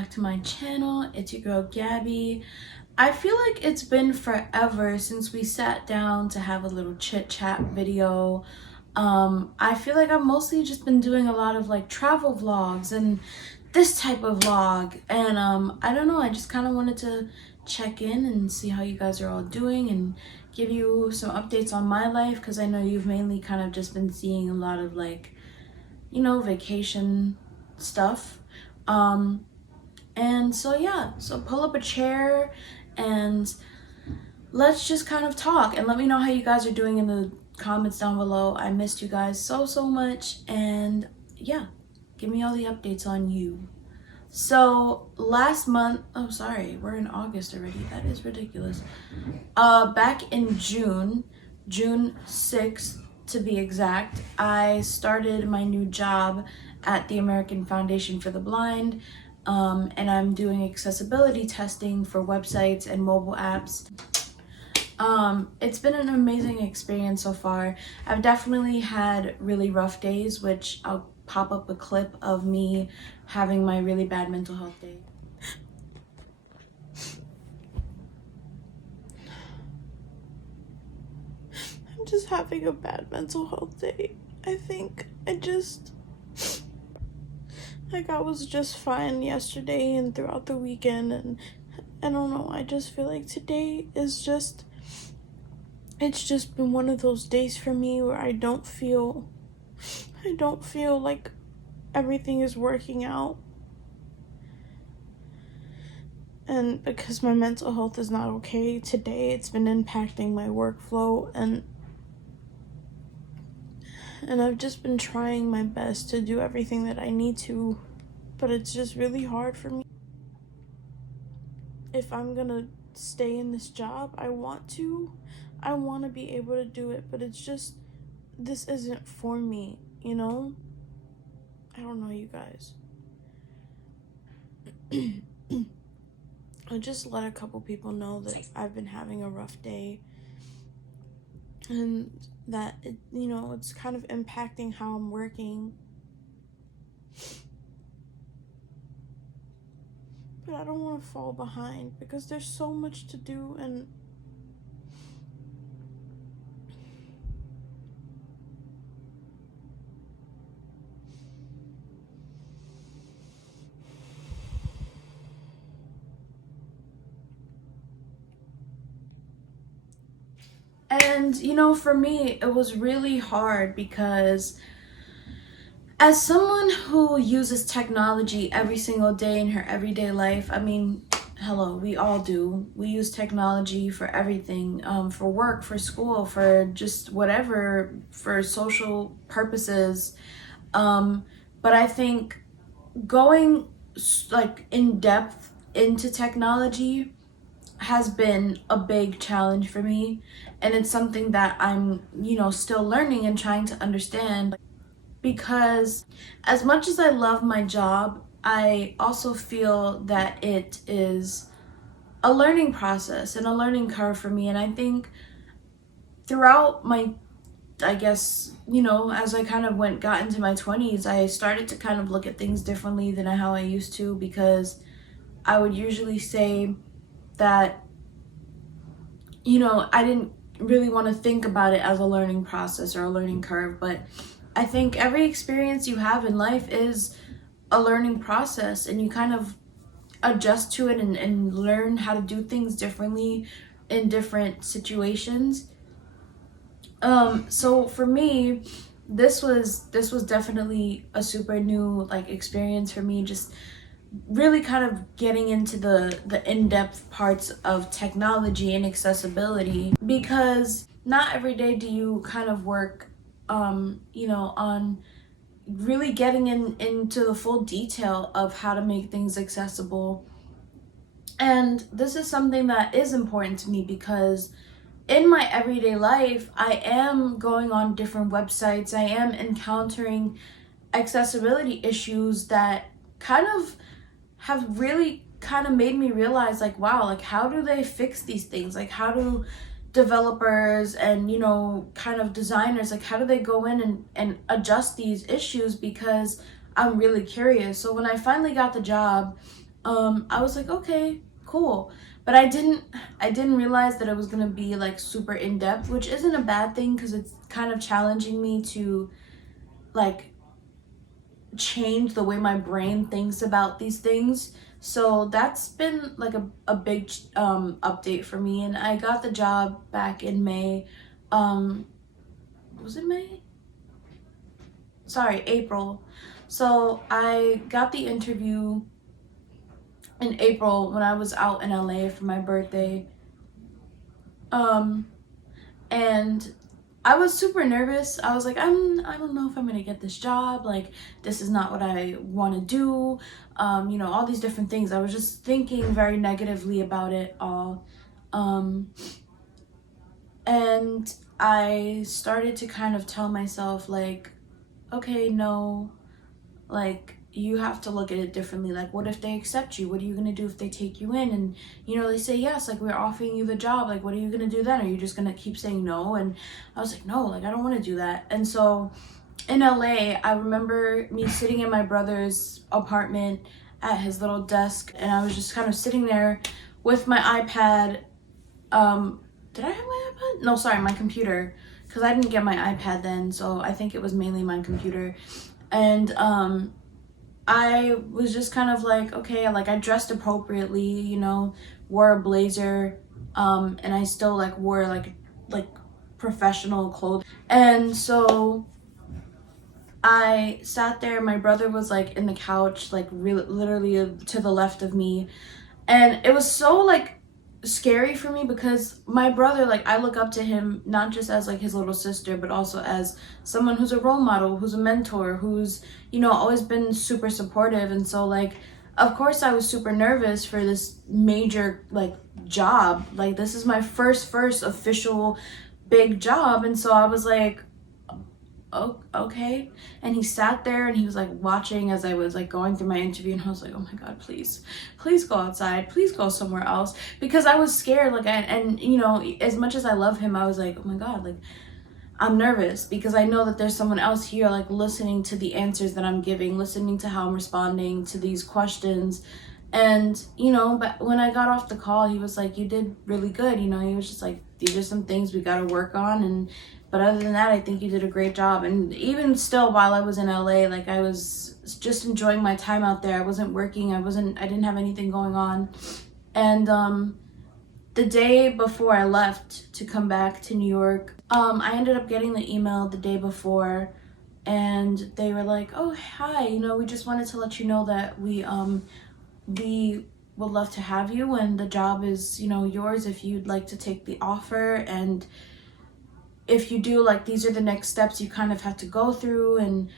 back to my channel. It's your girl Gabby. I feel like it's been forever since we sat down to have a little chit chat video. I feel like I've mostly just been doing a lot of like travel vlogs and this type of vlog, and I don't know, I just kind of wanted to check in and see how you guys are all doing and give you some updates on my life, because I know you've mainly kind of just been seeing a lot of like, you know, vacation stuff. And so yeah, so pull up a chair and let's just kind of talk, and let me know how you guys are doing in the comments down below. I missed you guys so much, and yeah, give me all the updates on you. So last month, oh sorry, we're in August already, that is ridiculous. Back in June 6th to be exact, I started my new job at the American Foundation for the Blind, and I'm doing accessibility testing for websites and mobile apps. It's been an amazing experience so far. I've definitely had really rough days, which I'll pop up a clip of me having my really bad mental health day. I'm just having a bad mental health day. I think I was just fine yesterday and throughout the weekend, and I don't know, I just feel like today is it's just been one of those days for me where I don't feel like everything is working out. And because my mental health is not okay today, it's been impacting my workflow, and I've just been trying my best to do everything that I need to, but it's just really hard for me. If I'm gonna stay in this job, I want to be able to do it, but it's just, this isn't for me, you know? I don't know, you guys. I just let a couple people know that I've been having a rough day, and that it's kind of impacting how I'm working. But I don't want to fall behind because there's so much to do, and for me, it was really hard because as someone who uses technology every single day in her everyday life, I mean, hello, we all do. We use technology for everything, for work, for school, for just whatever, for social purposes. But I think going like in depth into technology has been a big challenge for me, and it's something that I'm still learning and trying to understand, because as much as I love my job, I also feel that it is a learning process and a learning curve for me. And I think throughout my, I guess, as I kind of got into my 20s, I started to kind of look at things differently than how I used to, because I would usually say that, I didn't really want to think about it as a learning process or a learning curve. But I think every experience you have in life is a learning process, and you kind of adjust to it and learn how to do things differently in different situations. So for me, this was definitely a super new like experience for me, just really kind of getting into the in-depth parts of technology and accessibility, because not every day do you kind of work on really getting into the full detail of how to make things accessible. And this is something that is important to me, because in my everyday life, I am going on different websites, I am encountering accessibility issues that kind of have really kind of made me realize, like, wow, like, how do they fix these things? Like, how do developers and kind of designers, like, how do they go in and adjust these issues? Because I'm really curious. So when I finally got the job, I was like, okay, cool. But I didn't realize that it was gonna be like super in depth, which isn't a bad thing because it's kind of challenging me to like change the way my brain thinks about these things. So that's been like a big update for me. And I got the job back in May. Um, was it May? Sorry, April. So I got the interview in April when I was out in LA for my birthday. Um, and I was super nervous. I was like, I don't know if I'm gonna get this job. Like, this is not what I want to do. All these different things. I was just thinking very negatively about it all. Um, and I started to kind of tell myself, like, okay, no, like, you have to look at it differently. Like, what if they accept you? What are you gonna do if they take you in and they say yes, like, we're offering you the job? Like, what are you gonna do then? Are you just gonna keep saying no? And I was like, no, like, I don't want to do that. And so in LA, I remember me sitting in my brother's apartment at his little desk, and I was just kind of sitting there with my iPad. Did I have my iPad? No, sorry, my computer, because I didn't get my iPad then, so I think it was mainly my computer. And I was just kind of like, okay, like, I dressed appropriately, wore a blazer, and I still like wore like professional clothes. And so I sat there. My brother was like in the couch, like really, literally to the left of me, and it was so like scary for me because my brother, like, I look up to him not just as like his little sister, but also as someone who's a role model, who's a mentor, who's always been super supportive. And so, like, of course I was super nervous for this major like job. Like, this is my first official big job. And so I was like, oh, okay. And he sat there and he was like watching as I was like going through my interview, and I was like, oh my god, please go outside, please go somewhere else, because I was scared. Like, as much as I love him, I was like, oh my god, like, I'm nervous because I know that there's someone else here, like, listening to the answers that I'm giving, listening to how I'm responding to these questions. And but when I got off the call, he was like, you did really good. He was just like, these are some things we got to work on, and but other than that, I think you did a great job. And even still, while I was in LA, like, I was just enjoying my time out there. I wasn't working. I didn't have anything going on. And the day before I left to come back to New York, I ended up getting the email the day before, and they were like, oh, hi, we just wanted to let you know that we would love to have you, and the job is, yours if you'd like to take the offer. And if you do, like, these are the next steps you kind of have to go through. And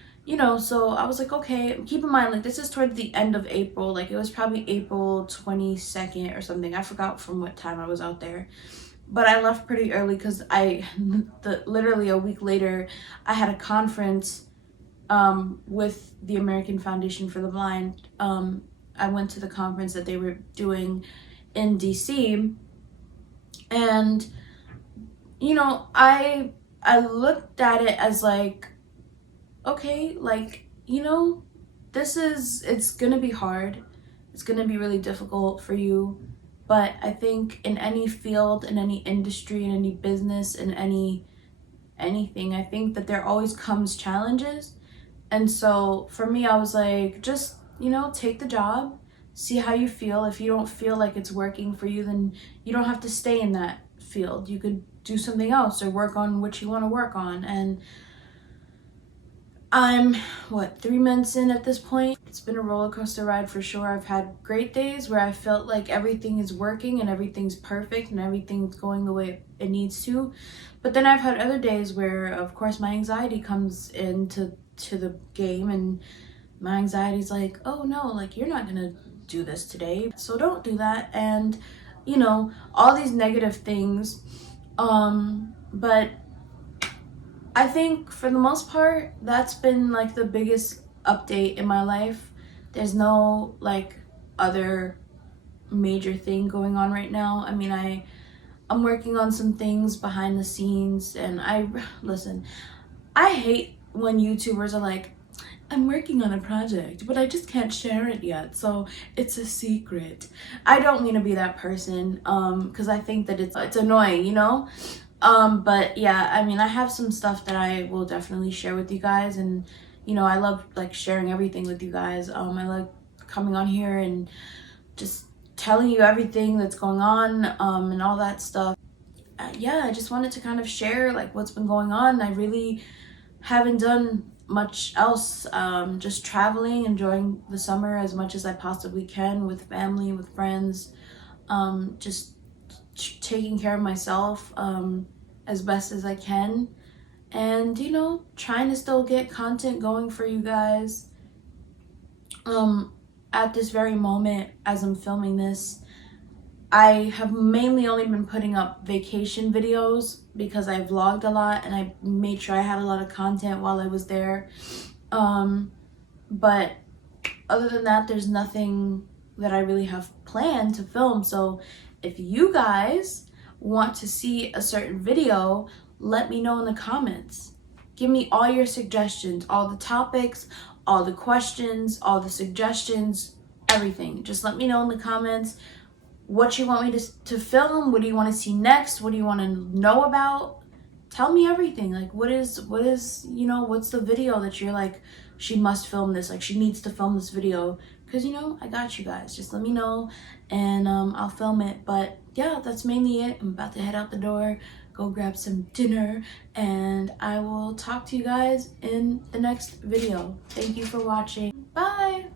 so I was like, okay. Keep in mind, like, this is towards the end of April. Like, it was probably April 22nd or something. I forgot from what time I was out there, but I left pretty early because literally a week later, I had a conference with the American Foundation for the Blind. I went to the conference that they were doing in DC, and I looked at it as like, okay, like, it's gonna be hard. It's gonna be really difficult for you. But I think in any field, in any industry, in any business, in anything, I think that there always comes challenges. And so for me, I was like, just, take the job, see how you feel. If you don't feel like it's working for you, then you don't have to stay in that field. You could do something else or work on what you want to work on. And I'm 3 months in at this point. It's been a roller coaster ride for sure. I've had great days where I felt like everything is working and everything's perfect and everything's going the way it needs to. But then I've had other days where, of course, my anxiety comes into the game, and my anxiety's like, oh no, like, you're not gonna do this today, so don't do that. And all these negative things. But I think for the most part, that's been like the biggest update in my life. There's no like other major thing going on right now. I mean, I'm working on some things behind the scenes, and listen, I hate when YouTubers are like, I'm working on a project, but I just can't share it yet, so it's a secret. I don't mean to be that person, because I think that it's annoying, you know? But yeah, I mean, I have some stuff that I will definitely share with you guys, and you know, I love like sharing everything with you guys. I like coming on here and just telling you everything that's going on, and all that stuff. Yeah, I just wanted to kind of share like what's been going on. I really haven't done much else, just traveling, enjoying the summer as much as I possibly can with family, with friends, just taking care of myself as best as I can, and you know, trying to still get content going for you guys. um at this very moment as I'm filming this, I have mainly only been putting up vacation videos because I vlogged a lot and I made sure I had a lot of content while I was there. But other than that, there's nothing that I really have planned to film. So if you guys want to see a certain video, let me know in the comments. Give me all your suggestions, all the topics, all the questions, all the suggestions, everything. Just let me know in the comments what you want me to film. What do you want to see next? What do you want to know about? Tell me everything. Like what is, you know, what's the video that you're like, she must film this, like she needs to film this video, because you know, I got you guys. Just let me know, and I'll film it. But yeah, that's mainly it. I'm about to head out the door, go grab some dinner, and I will talk to you guys in the next video. Thank you for watching. Bye.